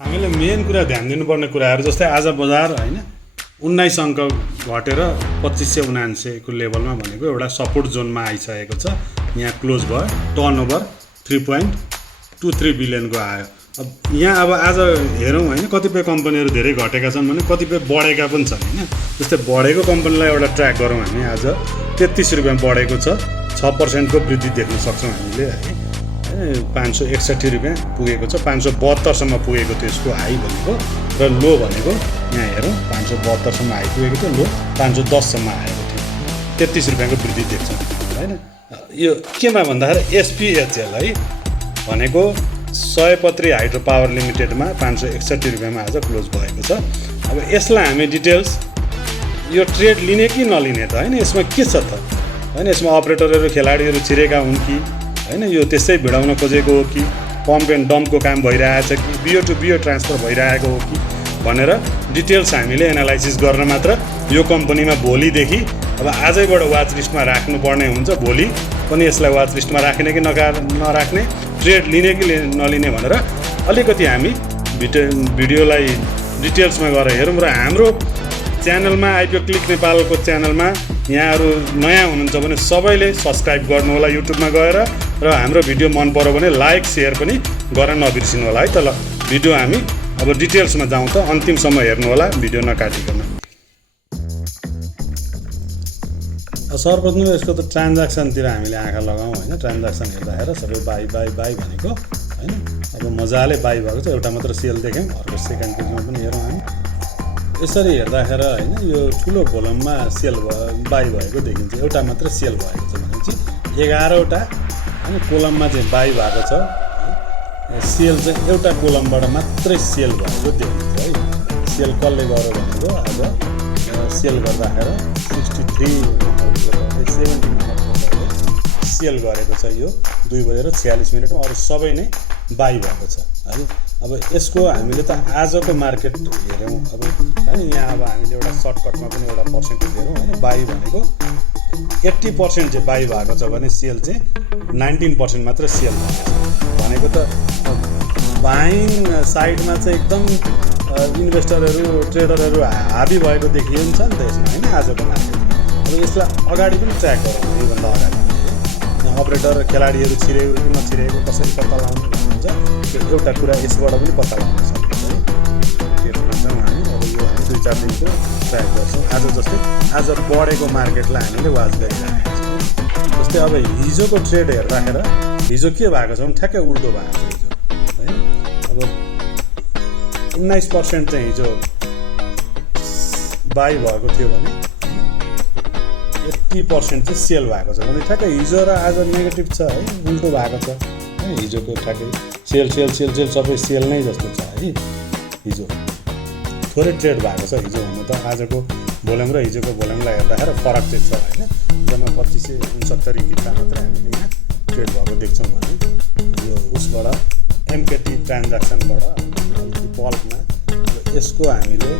हामीले मेन कुरा ध्यान दिनुपर्ने कुराहरू जस्तै आज बजार हैन 19 अङ्क घटेर 2579 को लेभलमा भनेको एउटा सपोर्ट जोनमा आइसकेको छ। यहाँ क्लोज भयो, टर्नओभर 3.23 बिलियनको आयो। अब यहाँ अब आज हेरौँ हैन कतिपय कम्पनीहरू धेरै घटेका छन् भने कतिपय बढेका पनि छन् हैन। जस्तै बढेको कम्पनीलाई एउटा ट्र्याक गरौँ हामी। आज 33 रुपैयाँ बढेको छ, 6% को वृद्धि देख्न सक्छौँ हामीले है। 561 रुपैयाँ पुगेको छ, 572 सम्म पुगेको थियो यसको हाई भनेको, र लो भनेको यहाँ हेरौँ 572 सम्म हाई पुगेको थियो, लो 510 सम्म आएको थियो। 33 रुपैयाँको वृद्धि देख्छौँ हैन। यो केमा भन्दाखेरि एसपीएचएल है भनेको सयपत्री हाइड्रो पावर लिमिटेडमा 561 रुपैयाँमा आज क्लोज भएको छ। अब यसलाई हामी डिटेल्स यो ट्रेड लिने कि नलिने त हैन, यसमा के छ त हैन, यसमा अपरेटरहरू खेलाडीहरू छिरेका हुन् कि हैन, यो त्यसै भिडाउन खोजेको हो कि पम्प एन्ड डम्पको काम भइरहेछ कि बियो टु बियो ट्रान्सफर भइरहेको हो कि भनेर डिटेल्स हामीले एनालाइसिस गर्न मात्र यो कम्पनीमा भोलिदेखि अब आजैबाट वाच लिस्टमा राख्नुपर्ने हुन्छ। भोलि पनि यसलाई वाच लिस्टमा राख्ने कि नराख्ने, ट्रेड लिने कि नलिने भनेर अलिकति हामी भिडियोलाई डिटेल्समा गएर हेरौँ। र हाम्रो च्यानलमा आइपिओ क्लिक नेपालको च्यानलमा यहाँहरू नयाँ हुनुहुन्छ भने सबैले सब्सक्राइब गर्नु होला युट्युबमा गएर, र हाम्रो भिडियो मन पर्यो भने लाइक सेयर पनि गर्न नबिर्सिनु होला है त। ल भिडियो हामी अब डिटेल्समा जाउँ त, अन्तिमसम्म हेर्नु होला भिडियो नकाटिकन। सर्वप्रथम यसको त ट्रान्ज्याक्सनतिर हामीले आँखा लगाउँ हैन। ट्रान्ज्याक्सन हेर्दाखेरि सबै बाई भनेको हैन। अब मजाले बाई भएको छ, एउटा मात्र सेल देख्यौँ, अर्को सेकेन्ड पेजमा पनि हेरौँ हामी। यसरी हेर्दाखेरि हैन यो ठुलो भोलममा सेल बाई भएको देखिन्छ, एउटा मात्र सेल भएको छ भनेपछि 11वटा हैन कोलममा चाहिँ बाई भएको छ। सेल चाहिँ एउटा कोलमबाट मात्रै सेल भएको देखिन्छ है। सेल कसले गर्यो भनेको आज सेल गर्दाखेरि 70 सेल गरेको छ यो 2:46 अरू सबै नै बाई भएको छ है। अब यसको हामीले त आजको मार्केट हेऱ्यौँ अब हैन, यहाँ अब हामीले एउटा सर्टकटमा पनि एउटा पर्सेन्टेज हेरौँ हैन। बाई भनेको 80% चाहिँ बाई भएको छ भने सेल चाहिँ 19% मात्र सेल भएको छ भनेको त बाइङ साइडमा चाहिँ एकदम इन्भेस्टरहरू ट्रेडरहरू हाबी भएको देखिन्छ नि त यसमा हैन आजको मार्केट। अब यसलाई अगाडि पनि ट्र्याक गरौँ, योभन्दा अगाडि अपरेटर खेलाडीहरू छिरेको कि नछिरेको कसरी पत्ता लगाउनु भन्नुहुन्छ, त्यो एउटा कुरा यसबाट पनि पत्ता लगाउन सकिन्छ है। त्यसमा चाहिँ हामी अब यो हामी 2-4 दिनको ट्र्याक गर्छौँ। आज जस्तै आज बढेको मार्केटलाई हामीले वाच गरिरहेको छौँ। जस्तै अब हिजोको ट्रेड हेर्दाखेरि हिजो के भएको छ भने ठ्याक्कै उल्टो भएको छ हिजो है। अब 19% चाहिँ हिजो बाई भएको थियो भने 80% चाहिँ सेल भएको छ भने ठ्याक्कै हिजो र आज नेगेटिभ छ है, उल्टो भएको छ है। हिजोको ठ्याक्कै सेल सबै सेल नै जस्तो छ है। हिजो थोरै ट्रेड भएको छ हिजो हुनु त, आजको भोल्युम र हिजोको भोल्युमलाई हेर्दाखेरि फरक चाहिँ छ होइन। जम्मा 2569 किता मात्रै हामीले यहाँ ट्रेड भएको देख्छौँ भने यो उसबाट एमकेटी ट्रान्ज्याक्सनबाट पल्पमा यसको हामीले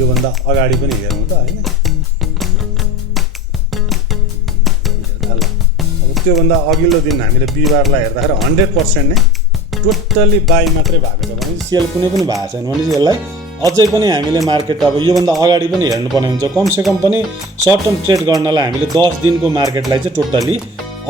योभन्दा अगाडि पनि हेरौँ त होइन। अब त्योभन्दा अघिल्लो दिन हामीले बिहिबारलाई हेर्दाखेरि 100% नै टोटल्ली बाई मात्रै भएको छ भने सेल कुनै पनि भएको छैन भने यसलाई अझै पनि हामीले मार्केट अब योभन्दा अगाडि पनि हेर्नुपर्ने हुन्छ। कमसेकम पनि सर्ट टर्म ट्रेड गर्नलाई हामीले 10 दिनको मार्केटलाई चाहिँ टोटल्ली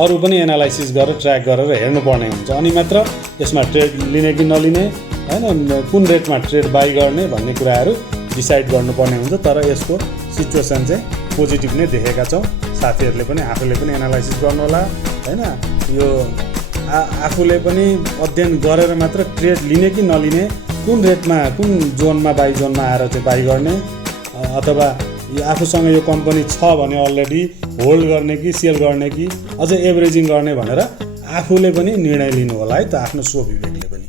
अरू पनि एनालाइसिस गरेर ट्र्याक गरेर हेर्नुपर्ने हुन्छ, अनि मात्र यसमा ट्रेड लिने कि नलिने हैन, कुन रेटमा ट्रेड बाई गर्ने भन्ने कुराहरू डिसाइड गर्नुपर्ने हुन्छ। तर यसको सिचुएसन चाहिँ पोजिटिभ नै देखेका छौँ। साथीहरूले पनि आफूले पनि एनालाइसिस गर्नुहोला हैन। यो आफूले पनि अध्ययन गरेर मात्र ट्रेड लिने कि नलिने, कुन रेटमा कुन जोनमा बाई जोनमा आएर चाहिँ बाई गर्ने, अथवा यो आफूसँग यो कम्पनी छ भने अलरेडी होल्ड गर्ने कि सेल गर्ने कि अझै एभरेजिङ गर्ने भनेर आफूले पनि निर्णय लिनु होला है त, आफ्नो स्वविवेकले पनि।